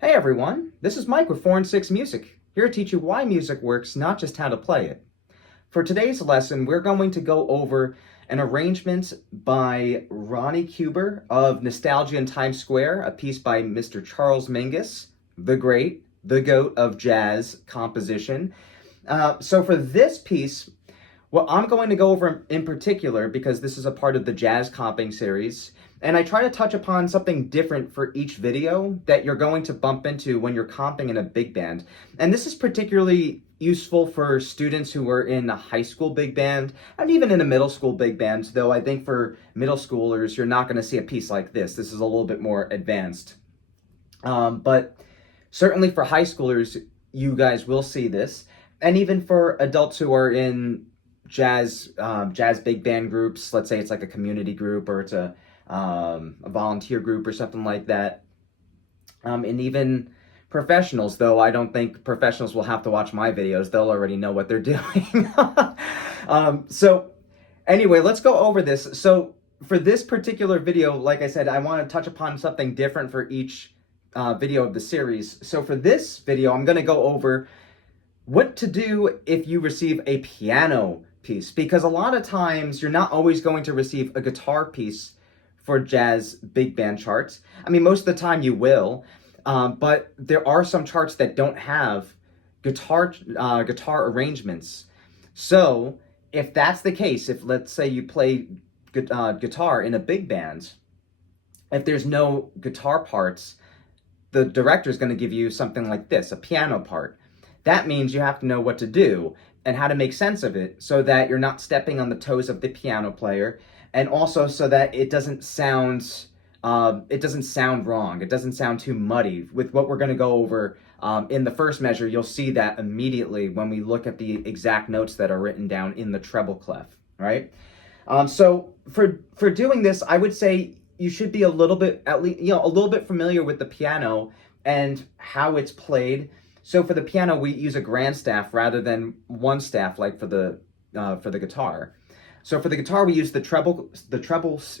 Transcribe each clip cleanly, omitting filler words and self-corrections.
Hey everyone, this is Mike with 4 and 6 Music, here to teach you why music works, not just how to play it. For today's lesson, we're going to go over an arrangement by Ronnie Cuber of Nostalgia in Times Square, a piece by Mr. Charles Mingus, the great, the GOAT of jazz composition. So for this piece, what I'm going to go over in particular, because this is a part of the jazz comping series, and I try to touch upon something different for each video that you're going to bump into when you're comping in a big band. And this is particularly useful for students who are in a high school big band and even in a middle school big band, though I think for middle schoolers, you're not going to see a piece like this. This is a little bit more advanced. But certainly for high schoolers, you guys will see this. And even for adults who are in jazz big band groups, let's say it's like a community group or it's a volunteer group or something like that. And even professionals, though I don't think professionals will have to watch my videos. They'll already know what they're doing. So anyway, let's go over this. So for this particular video, like I said, I want to touch upon something different for each video of the series. So for this video, I'm going to go over what to do if you receive a piano piece, because a lot of times you're not always going to receive a guitar piece for jazz big band charts. I mean, most of the time you will, but there are some charts that don't have guitar arrangements. So if that's the case, if let's say you play guitar in a big band, if there's no guitar parts, the director is going to give you something like this, a piano part. That means you have to know what to do and how to make sense of it so that you're not stepping on the toes of the piano player, and also so that it doesn't sound wrong. It doesn't sound too muddy. With what we're going to go over in the first measure, you'll see that immediately when we look at the exact notes that are written down in the treble clef, right? So for doing this, I would say you should be a little bit, at least, a little bit familiar with the piano and how it's played. So for the piano, we use a grand staff rather than one staff like for the guitar. So for the guitar, we use the treble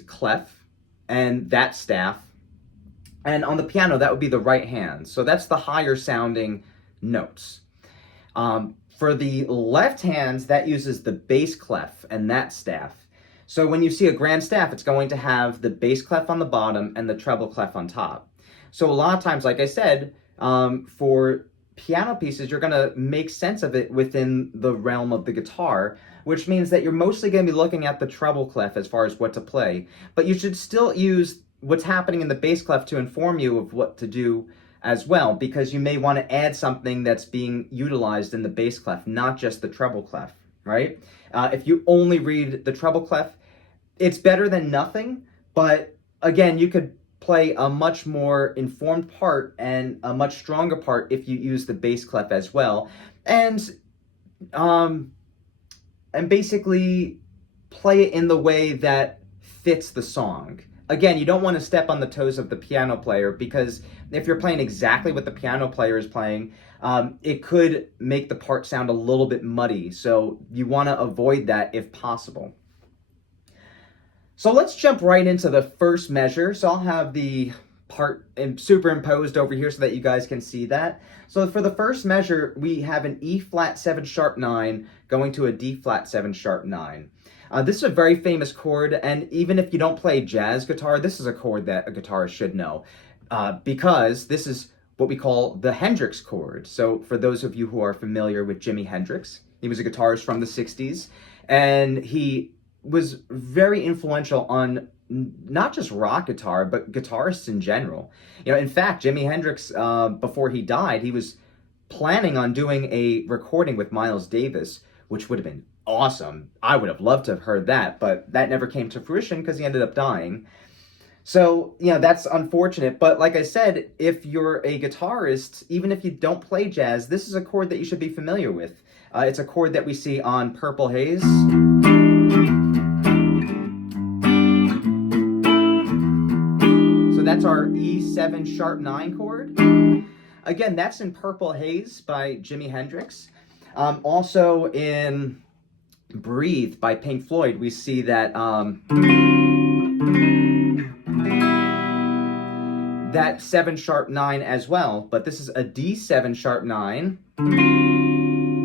clef and that staff. And on the piano, that would be the right hand. So that's the higher sounding notes. For the left hand, that uses the bass clef and that staff. So when you see a grand staff, it's going to have the bass clef on the bottom and the treble clef on top. So a lot of times, like I said, for piano pieces, you're going to make sense of it within the realm of the guitar, which means that you're mostly going to be looking at the treble clef as far as what to play. But you should still use what's happening in the bass clef to inform you of what to do as well, because you may want to add something that's being utilized in the bass clef, not just the treble clef, right? If you only read the treble clef, it's better than nothing, but again, you could play a much more informed part and a much stronger part if you use the bass clef as well, and basically play it in the way that fits the song. Again, you don't want to step on the toes of the piano player, because if you're playing exactly what the piano player is playing, it could make the part sound a little bit muddy. So you want to avoid that if possible. So let's jump right into the first measure. So I'll have the part superimposed over here so that you guys can see that. So for the first measure, we have an E flat 7 sharp 9 going to a D flat 7 sharp 9. This is a very famous chord, and even if you don't play jazz guitar, this is a chord that a guitarist should know, because this is what we call the Hendrix chord. So for those of you who are familiar with Jimi Hendrix, he was a guitarist from the 60s, and he was very influential on not just rock guitar, but guitarists in general. In fact, Jimi Hendrix, before he died, he was planning on doing a recording with Miles Davis, which would have been awesome. I would have loved to have heard that, but that never came to fruition because he ended up dying. So, that's unfortunate. But like I said, if you're a guitarist, even if you don't play jazz, this is a chord that you should be familiar with. It's a chord that we see on Purple Haze. So that's our E7 sharp 9 chord. Again, that's in Purple Haze by Jimi Hendrix. Also in Breathe by Pink Floyd, we see that that 7 sharp 9 as well, but this is a D7 sharp 9,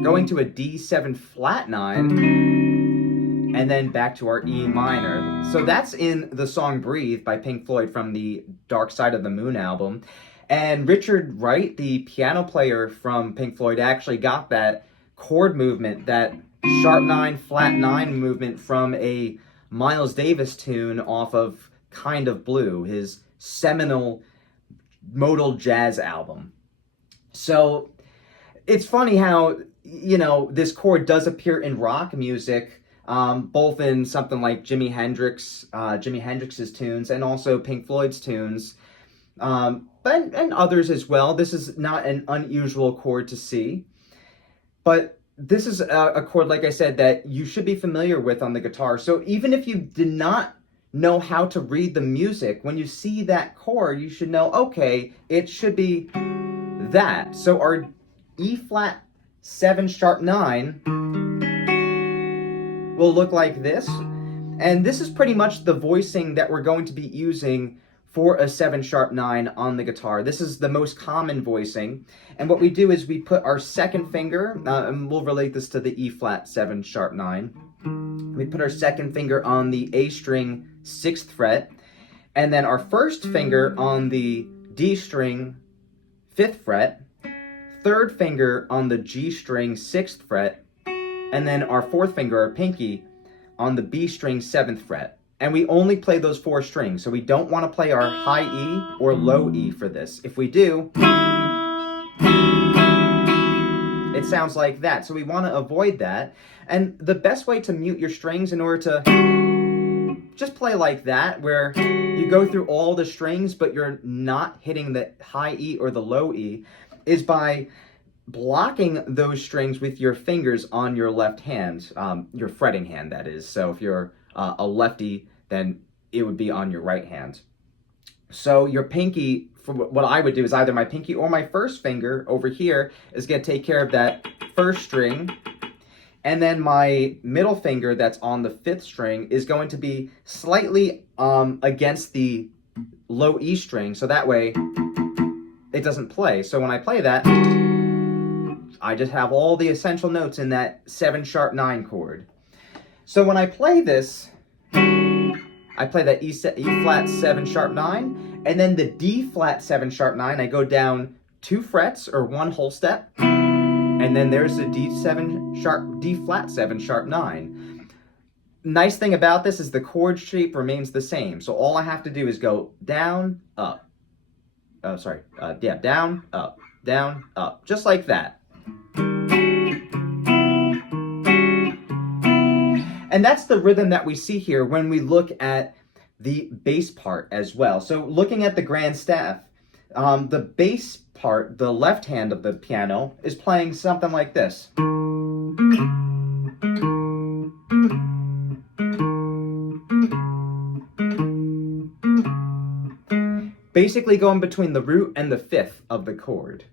going to a D7 flat 9, and then back to our E minor. So that's in the song Breathe by Pink Floyd from the Dark Side of the Moon album. And Richard Wright, the piano player from Pink Floyd, actually got that chord movement, that sharp 9, flat 9 movement from a Miles Davis tune off of Kind of Blue, his seminal modal jazz album. So it's funny how, you know, this chord does appear in rock music, both in something like Jimi Hendrix's tunes and also Pink Floyd's tunes, and others as well. This is not an unusual chord to see, but this is a chord, like I said, that you should be familiar with on the guitar. So even if you did not know how to read the music, when you see that chord, you should know, okay, it should be that. So our E flat 7 sharp 9 will look like this. And this is pretty much the voicing that we're going to be using for a 7 sharp 9 on the guitar. This is the most common voicing. And what we do is we put our second finger, and we'll relate this to the E flat 7 sharp 9. We put our second finger on the A string 6th fret, and then our first finger on the D string 5th fret, third finger on the G string 6th fret, and then our fourth finger, our pinky, on the B string 7th fret. And we only play those 4 strings, so we don't want to play our high E or low E for this. If we do, it sounds like that. So we want to avoid that. And the best way to mute your strings in order to just play like that, where you go through all the strings but you're not hitting the high E or the low E, is by blocking those strings with your fingers on your left hand, your fretting hand, that is. So if you're a lefty, then it would be on your right hand. So your pinky, for what I would do is either my pinky or my first finger over here is going to take care of that first string, and then my middle finger that's on the 5th string is going to be slightly against the low E string, so that way it doesn't play. So when I play that, I just have all the essential notes in that 7 sharp 9 chord. So when I play this, I play that E flat 7 sharp 9, and then the D flat 7 sharp 9, I go down 2 frets or 1 whole step, and then there's the D flat 7 sharp 9. Nice thing about this is the chord shape remains the same. So all I have to do is go down, up. Down, up, down, up, just like that. And that's the rhythm that we see here when we look at the bass part as well. So looking at the grand staff, the bass part, the left hand of the piano, is playing something like this. Basically going between the root and the 5th of the chord.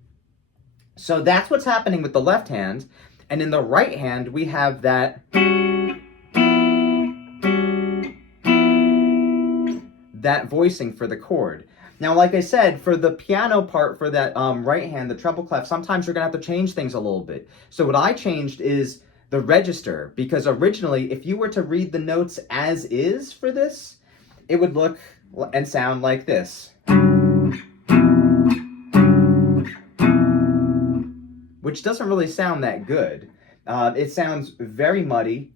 So that's what's happening with the left hand. And in the right hand, we have that voicing for the chord. Now, like I said, for the piano part, for that right hand, the treble clef, sometimes you're going to have to change things a little bit. So what I changed is the register, because originally, if you were to read the notes as is for this, it would look and sound like this, which doesn't really sound that good. It sounds very muddy,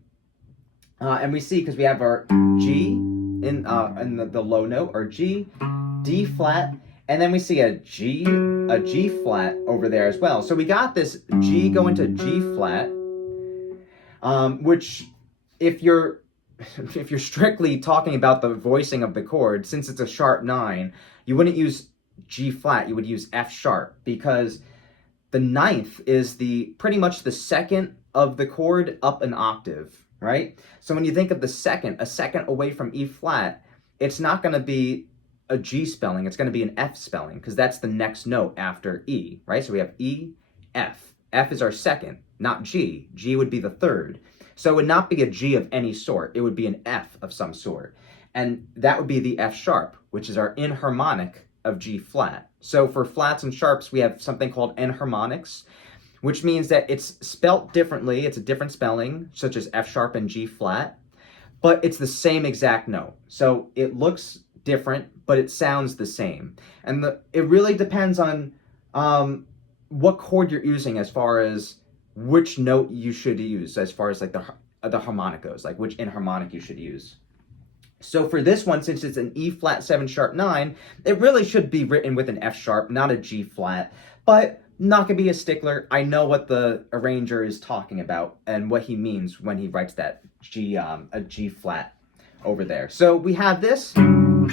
and we see, because we have our G in the low note, or G, D flat, and then we see a G flat over there as well. So we got this G going to G flat, which if you're strictly talking about the voicing of the chord, since it's a sharp 9, you wouldn't use G flat, you would use F sharp, because the 9th is pretty much the second of the chord up an octave, right? So when you think of a second away from E flat, it's not going to be a G spelling, it's going to be an F spelling, because that's the next note after E, right? So we have E, F. F is our second, not G. G would be the third. So it would not be a G of any sort, it would be an F of some sort. And that would be the F sharp, which is our inharmonic of G flat. So for flats and sharps, we have something called enharmonics, which means that it's spelt differently. It's a different spelling, such as F sharp and G flat, but it's the same exact note. So it looks different, but it sounds the same. And it really depends on what chord you're using as far as which note you should use, as far as like the harmonic goes, like which enharmonic you should use. So for this one, since it's an E flat 7 sharp 9, it really should be written with an F sharp, not a G flat, but not gonna be a stickler. I know what the arranger is talking about and what he means when he writes that a G flat over there. So we have this, and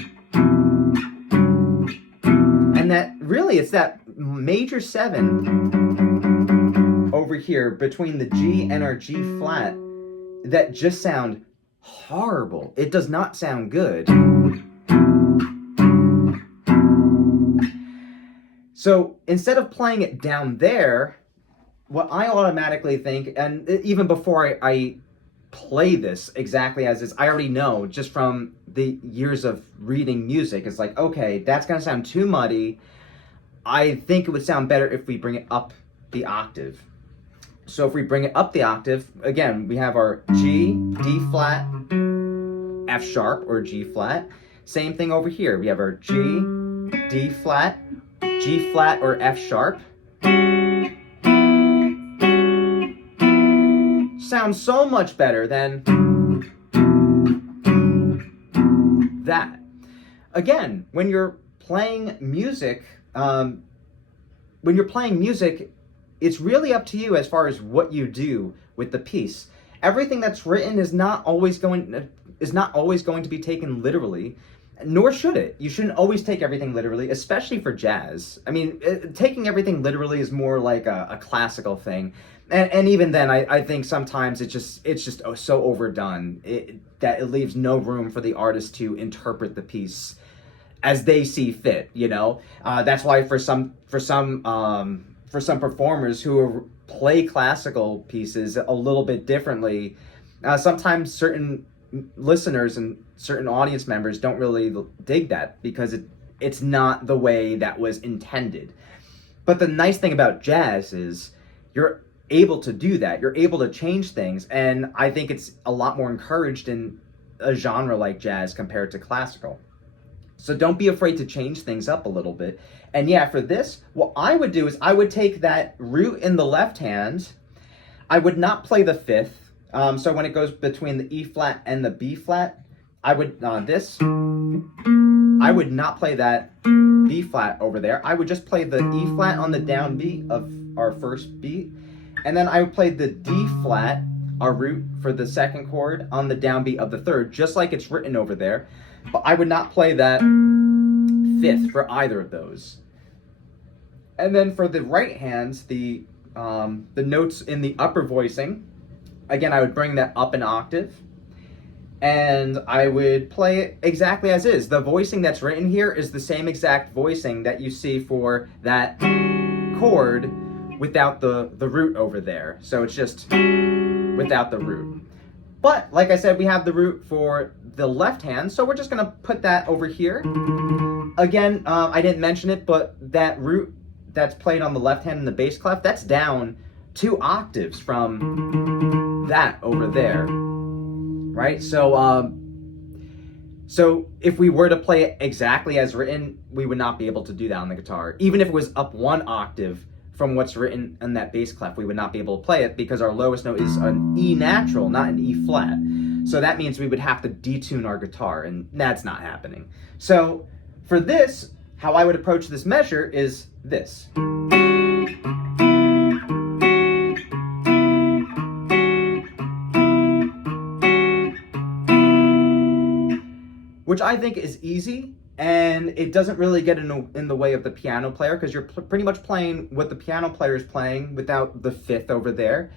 that really it's that major 7 over here between the G and our G flat that just sound horrible. It does not sound good. So instead of playing it down there, what I automatically think, and even before I play this exactly as is, I already know just from the years of reading music, it's like, okay, that's gonna sound too muddy. I think it would sound better if we bring it up the octave. So if we bring it up the octave, again, we have our G, D flat, F sharp or G flat. Same thing over here. We have our G, D flat, G flat or F sharp. Sounds so much better than that. Again, when you're playing music, it's really up to you as far as what you do with the piece. Everything that's written is not always going to be taken literally, nor should it. You shouldn't always take everything literally, especially for jazz. I mean, taking everything literally is more like a classical thing. And even then, I think sometimes it's just so overdone that it leaves no room for the artist to interpret the piece as they see fit. You know, that's why for some performers who play classical pieces a little bit differently, sometimes certain listeners and certain audience members don't really dig that because it's not the way that was intended. But the nice thing about jazz is you're able to do that. You're able to change things, and I think it's a lot more encouraged in a genre like jazz compared to classical. So don't be afraid to change things up a little bit. And yeah, for this, what I would do is I would take that root in the left hand. I would not play the fifth. So when it goes between the E flat and the B flat, I would, I would not play that B flat over there. I would just play the E flat on the downbeat of our first beat. And then I would play the D flat, our root for the second chord, on the downbeat of the third, just like it's written over there. But I would not play that fifth for either of those. And then for the right hand, the notes in the upper voicing, again, I would bring that up an octave, and I would play it exactly as is. The voicing that's written here is the same exact voicing that you see for that chord without the root over there. So it's just without the root. But like I said, we have the root for the left hand, so we're just gonna put that over here. Again, I didn't mention it, but that root that's played on the left hand in the bass clef, that's down 2 octaves from that over there, right? So if we were to play it exactly as written, we would not be able to do that on the guitar. Even if it was up 1 octave from what's written in that bass clef, we would not be able to play it because our lowest note is an E natural, not an E flat. So that means we would have to detune our guitar, and that's not happening. So for this, how I would approach this measure is this. Which I think is easy, and it doesn't really get in the way of the piano player, because you're pretty much playing what the piano player is playing without the fifth over there.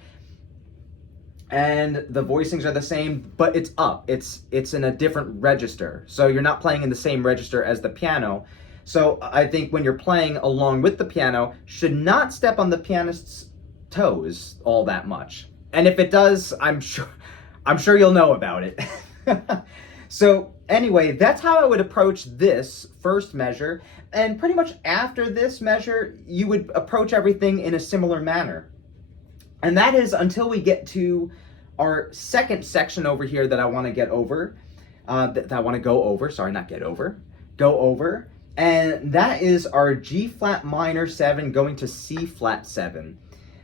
And the voicings are the same, but it's up. It's in a different register. So you're not playing in the same register as the piano. So I think when you're playing along with the piano, should not step on the pianist's toes all that much. And if it does, I'm sure you'll know about it. So anyway, that's how I would approach this first measure. And pretty much after this measure, you would approach everything in a similar manner. And that is until we get to our second section over here that I want to get over, that I want to go over, sorry, not get over, go over. And that is our G flat minor 7 going to C flat 7.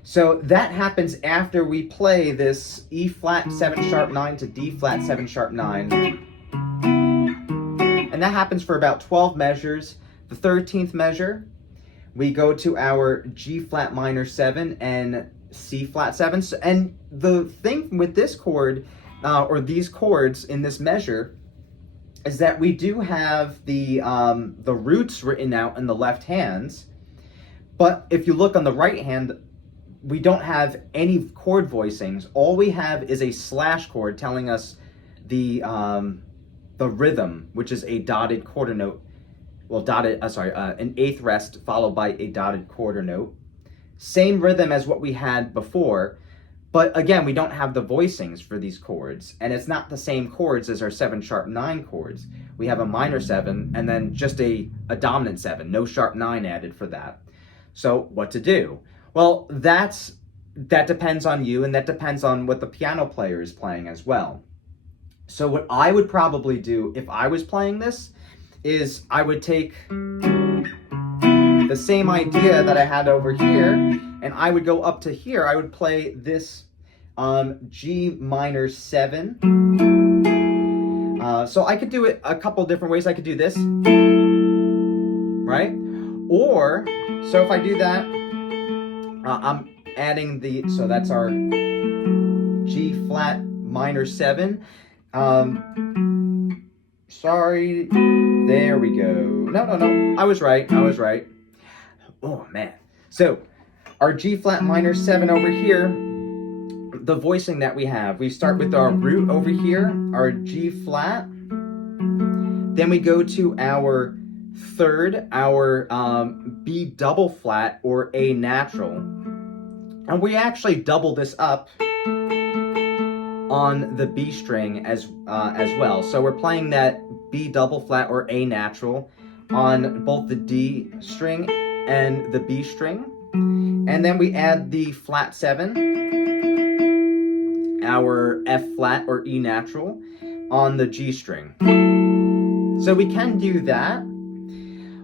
So that happens after we play this E flat 7 sharp 9 to D flat 7 sharp 9. And that happens for about 12 measures. The 13th measure, we go to our G flat minor 7 and C flat 7. And the thing with this chord, or these chords in this measure, is that we do have the roots written out in the left hands. But if you look on the right hand, we don't have any chord voicings. All we have is a slash chord telling us the rhythm, which is a dotted quarter note. Well, an eighth rest followed by a dotted quarter note. Same rhythm as what we had before, but again, we don't have the voicings for these chords, and it's not the same chords as our 7 sharp 9 chords. We have a minor 7 and then just a dominant 7, no sharp 9 added for that. So what to do? Well, that depends on you, and that depends on what the piano player is playing as well. So what I would probably do if I was playing this is I would take the same idea that I had over here, and I would go up to here. I would play this G minor 7. So I could do it a couple different ways. I could do this, right? Or, so if I do that, I'm adding so that's our G flat minor 7. Sorry, there we go. No, I was right. Oh man. So our G flat minor 7 over here, the voicing that we have, we start with our root over here, our G flat. Then we go to our third, our B double flat or A natural. And we actually double this up on the B string as well. So we're playing that B double flat or A natural on both the D string and the B string. And then we add the flat 7, our F flat or E natural on the G string. So we can do that.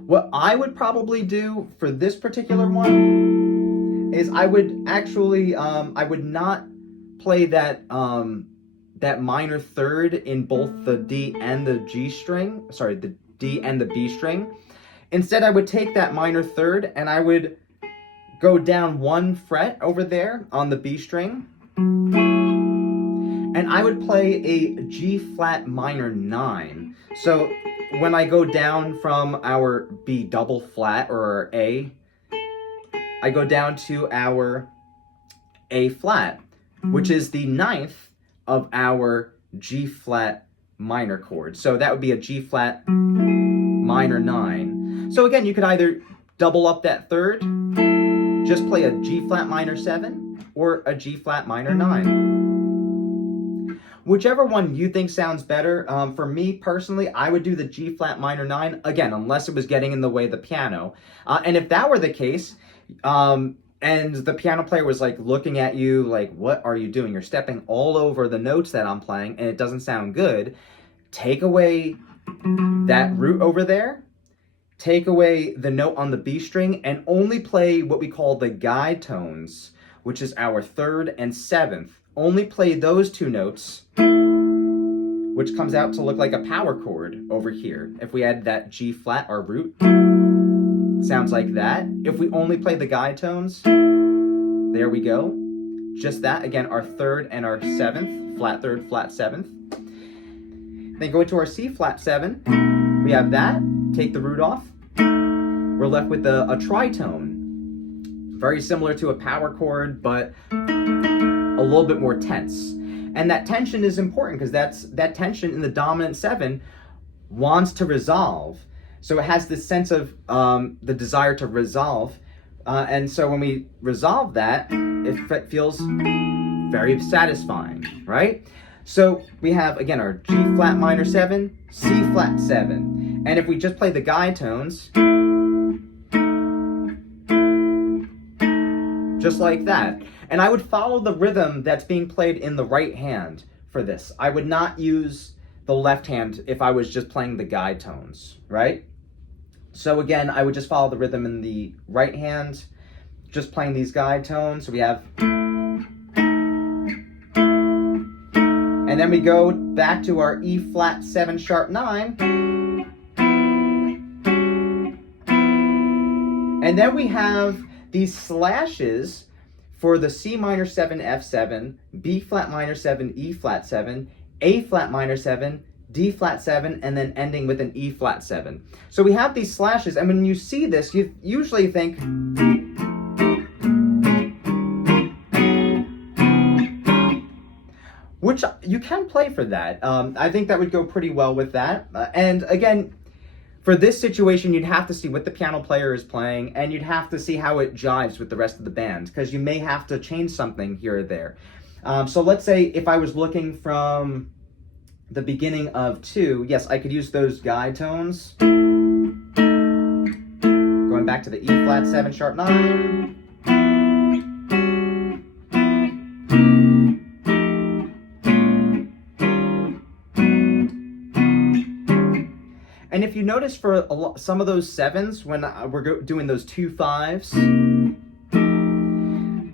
What I would probably do for this particular one is I would actually, I would not play that that minor third in both the D and the G string, sorry, the D and the B string. Instead, I would take that minor third and I would go down 1 fret over there on the B string, and I would play a G flat minor 9. So when I go down from our B double flat or our A, I go down to our A flat, which is the 9th of our G flat minor chord. So that would be a G flat minor 9. So again, you could either double up that third, just play a G flat minor 7 or a G flat minor 9. Whichever one you think sounds better. For me personally, I would do the G flat minor 9, again, unless it was getting in the way of the piano. And if that were the case, and the piano player was like looking at you like, what are you doing? You're stepping all over the notes that I'm playing and it doesn't sound good. Take away that root over there, take away the note on the B string, and only play what we call the guide tones, which is our 3rd and 7th. Only play those 2 notes, which comes out to look like a power chord over here. If we add that G flat, our root, sounds like that. If we only play the guide tones, there we go. Just that, again, our 3rd and our 7th, flat 3rd, flat 7th. Then go into our C flat 7. We have that, take the root off. We're left with a tritone. Very similar to a power chord, but a little bit more tense. And that tension is important because that tension in the dominant 7 wants to resolve. So it has this sense of the desire to resolve. And so when we resolve that, it feels very satisfying, right? So we have, again, our G flat minor 7, C flat 7. And if we just play the guide tones, just like that. And I would follow the rhythm that's being played in the right hand for this. I would not use the left hand if I was just playing the guide tones, right? So again, I would just follow the rhythm in the right hand, just playing these guide tones. So we have, and then we go back to our E flat 7 sharp 9. And then we have these slashes for the C minor 7 F7, B flat minor 7 E flat 7, A flat minor 7, D flat 7, and then ending with an E flat 7. So we have these slashes, and when you see this, you usually think, which you can play for that. I think that would go pretty well with that. And again, for this situation, you'd have to see what the piano player is playing, and you'd have to see how it jives with the rest of the band, because you may have to change something here or there. So let's say if I was looking from the beginning of 2, yes, I could use those guide tones. Going back to the E flat 7 sharp 9. And if you notice for some of those 7s, when we're doing those 2 5s,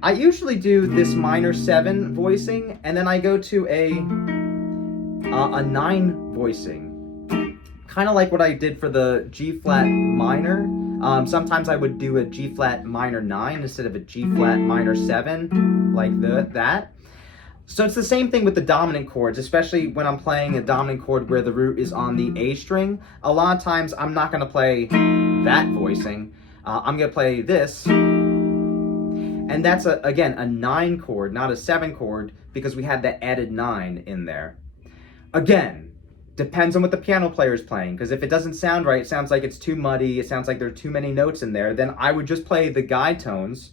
I usually do this minor 7 voicing, and then I go to a 9 voicing. Kind of like what I did for the G flat minor. Sometimes I would do a G flat minor 9 instead of a G flat minor 7, like that. So it's the same thing with the dominant chords, especially when I'm playing a dominant chord where the root is on the A string. A lot of times I'm not going to play that voicing. I'm going to play this. And that's, again, a 9 chord, not a 7 chord, because we had that added 9 in there. Again, depends on what the piano player is playing, because if it doesn't sound right, it sounds like it's too muddy, it sounds like there are too many notes in there, then I would just play the guide tones.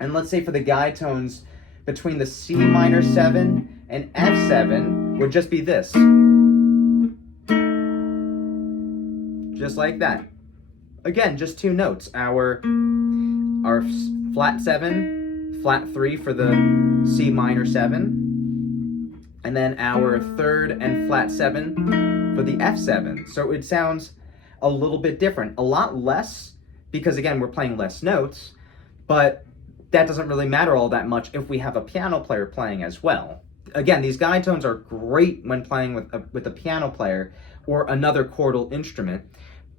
And let's say for the guide tones, between the C minor 7 and F7 would just be this. Just like that. Again, just 2 notes. Our flat 7, flat 3 for the C minor 7, and then our 3rd and flat 7 for the F7. So it sounds a little bit different. A lot less, because again, we're playing less notes, but that doesn't really matter all that much if we have a piano player playing as well. Again, these guide tones are great when playing with a piano player or another chordal instrument.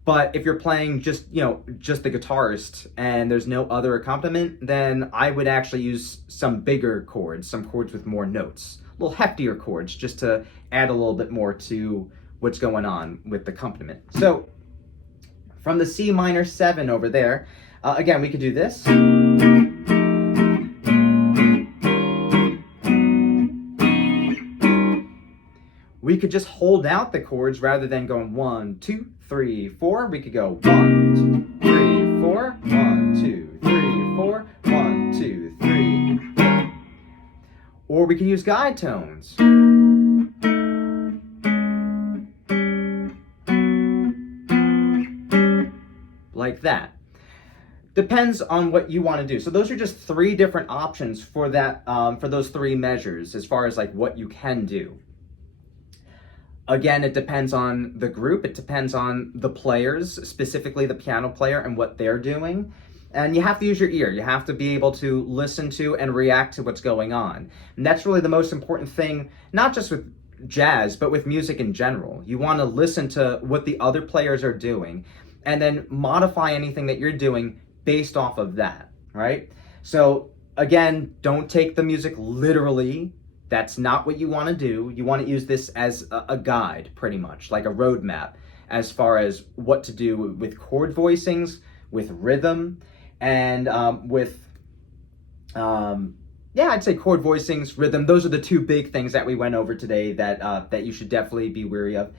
But if you're playing just the guitarist and there's no other accompaniment, then I would actually use some bigger chords, some chords with more notes, a little heftier chords, just to add a little bit more to what's going on with the accompaniment. So from the C minor 7 over there, again, we could do this. We could just hold out the chords rather than going 1, 2, 3, 4. We could go 1, 2, 3, 4, 1, 2, 3, 4, 1, 2, 3. Or we can use guide tones. Like that. Depends on what you want to do. So those are just 3 different options for that, for those 3 measures as far as like what you can do. Again, it depends on the group, it depends on the players, specifically the piano player and what they're doing. And you have to use your ear. You have to be able to listen to and react to what's going on. And that's really the most important thing, not just with jazz, but with music in general. You want to listen to what the other players are doing and then modify anything that you're doing based off of that, right? So again, don't take the music literally. That's not what you want to do. You want to use this as a guide, pretty much, like a roadmap, as far as what to do with chord voicings, with rhythm, and I'd say chord voicings, rhythm. Those are the 2 big things that we went over today that you should definitely be wary of.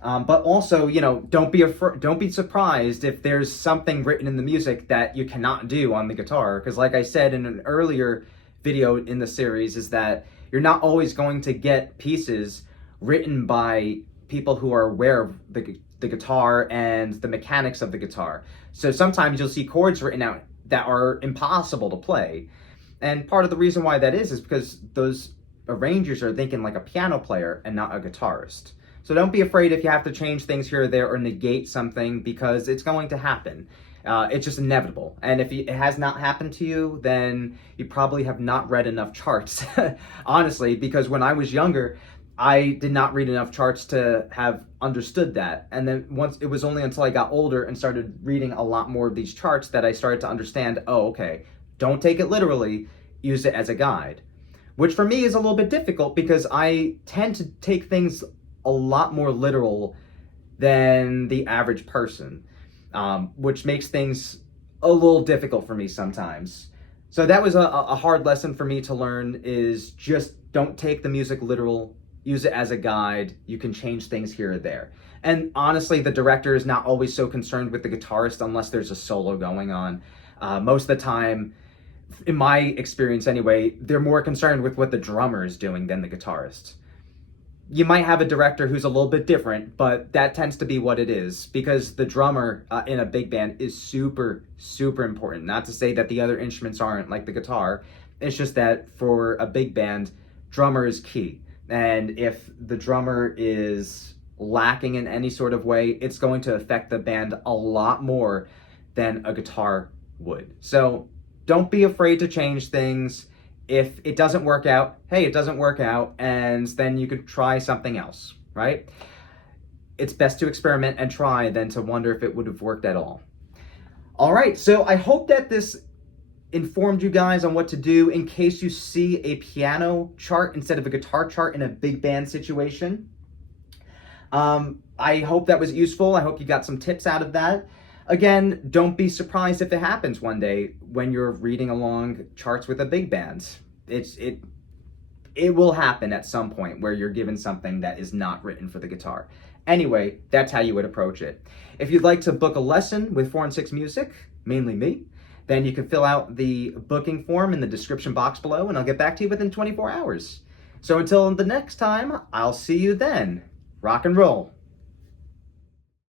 But also, don't be surprised if there's something written in the music that you cannot do on the guitar, because like I said in an earlier video in the series, is that You're not always going to get pieces written by people who are aware of the guitar and the mechanics of the guitar. So sometimes you'll see chords written out that are impossible to play. And part of the reason why that is because those arrangers are thinking like a piano player and not a guitarist. So don't be afraid if you have to change things here or there or negate something, because it's going to happen. It's just inevitable. And if it has not happened to you, then you probably have not read enough charts. Honestly, because when I was younger, I did not read enough charts to have understood that. And then it was only until I got older and started reading a lot more of these charts that I started to understand, oh, okay, don't take it literally, use it as a guide. Which for me is a little bit difficult because I tend to take things a lot more literal than the average person, which makes things a little difficult for me sometimes. So that was a hard lesson for me to learn, is just don't take the music literal, use it as a guide. You can change things here or there. And honestly, the director is not always so concerned with the guitarist unless there's a solo going on. Most of the time, in my experience anyway, they're more concerned with what the drummer is doing than the guitarist. You might have a director who's a little bit different, but that tends to be what it is, because the drummer in a big band is super, super important. Not to say that the other instruments aren't, like the guitar. It's just that for a big band, drummer is key. And if the drummer is lacking in any sort of way, it's going to affect the band a lot more than a guitar would. So don't be afraid to change things. If it doesn't work out, hey, it doesn't work out, and then you could try something else, right? It's best to experiment and try than to wonder if it would have worked at all. All right, so I hope that this informed you guys on what to do in case you see a piano chart instead of a guitar chart in a big band situation. I hope that was useful. I hope you got some tips out of that. Again, don't be surprised if it happens one day when you're reading along charts with a big band. It will happen at some point where you're given something that is not written for the guitar. Anyway, that's how you would approach it. If you'd like to book a lesson with 4 and 6 Music, mainly me, then you can fill out the booking form in the description box below, and I'll get back to you within 24 hours. So until the next time, I'll see you then. Rock and roll.